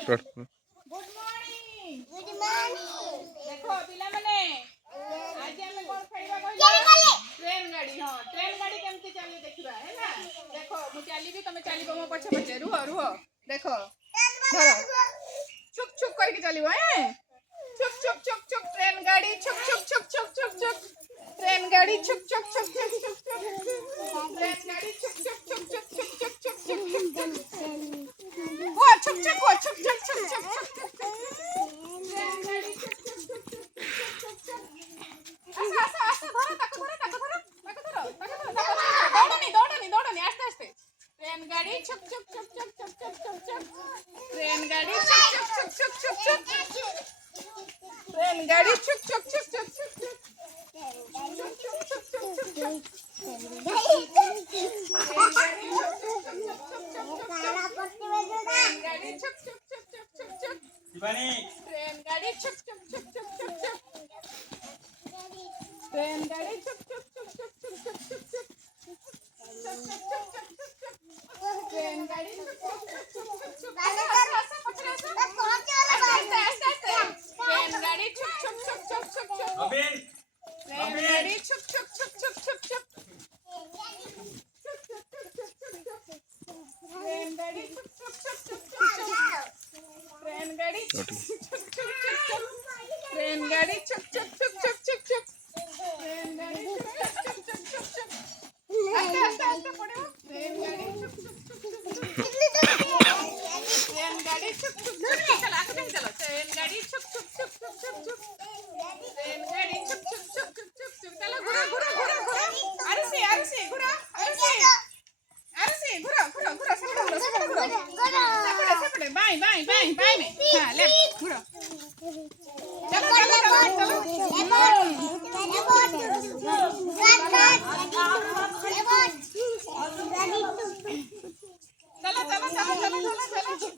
Start good morning देखो पिला माने आज हमें कोन खाइबा कहला ट्रेन गाड़ी। हां ट्रेन गाड़ी केमती चली देखिबा है ना। देखो मु चलीबी तमे चलीबो मो पछे पछे रुहो रुहो देखो धरो चुप चुप करके चलीबो हैं चुप चुप चुप चुप ट्रेन गाड़ी चुप चुप चुप चुप चुप चुप ट्रेन गाड़ी चुप चुप चुप चुप चुप ट्रेन गाड़ी चुप चुप चुप चुप चुप चुप चुप वो चुप चुप वो चुप चुप चुप चुप ट्रेन गाड़ी चुप चुप चुप चुप चुप चुप आसा आसा आसा धरो ताको दौड़नी आस्ते आस्ते ट्रेन गाड़ी चुप चुप चुप चुप चुप चुप चुप चुप ट्रेन गाड़ी चुप चुप चुप चुप चुप चुप ट्रेन गाड़ी चुप चुप चुप चुप चुप चुप ट्रेन गाड़ी चुप चुप चुप चुप चुप चुप ट्रेन गाड़ी चुप चुप चुप चुप चुप चुप चुप चुप ट्रेन गाड़ी चुप चुप चुप चुप चुप ट्रेन गाड़ी चुप चुप चुप चुप चुप चुप ट्रेन गाड़ी चुप चुप चुप चुप चुप चुप ट्रेन गाड़ी चुप चुप चुप चुप चुप ट्रेन गाड़ी चुप चुप चुप चुप ट्रेन गाड़ी चुप चुप चुप चुप चुप चुप ट्रेन गाड़ी चुप चुप चुप चुप चुप चुप आस्ते आस्ते आस्ते पड़ो ट्रेन गाड़ी चुप चुप चुप चुप चुप ट्रेन गाड़ी चुप चुप चुप चलो आगे कहीं चलो ट्रेन गाड़ी चुप चुप चुप चुप चुप चुप ट्रेन गाड़ी चुप चुप चुप चुप चुप चुप चलो घुरो घुरो घुरो घुरो अरसी घुरो अरसी घुरो सेपड़े बाई में हां लेफ्ट घुरो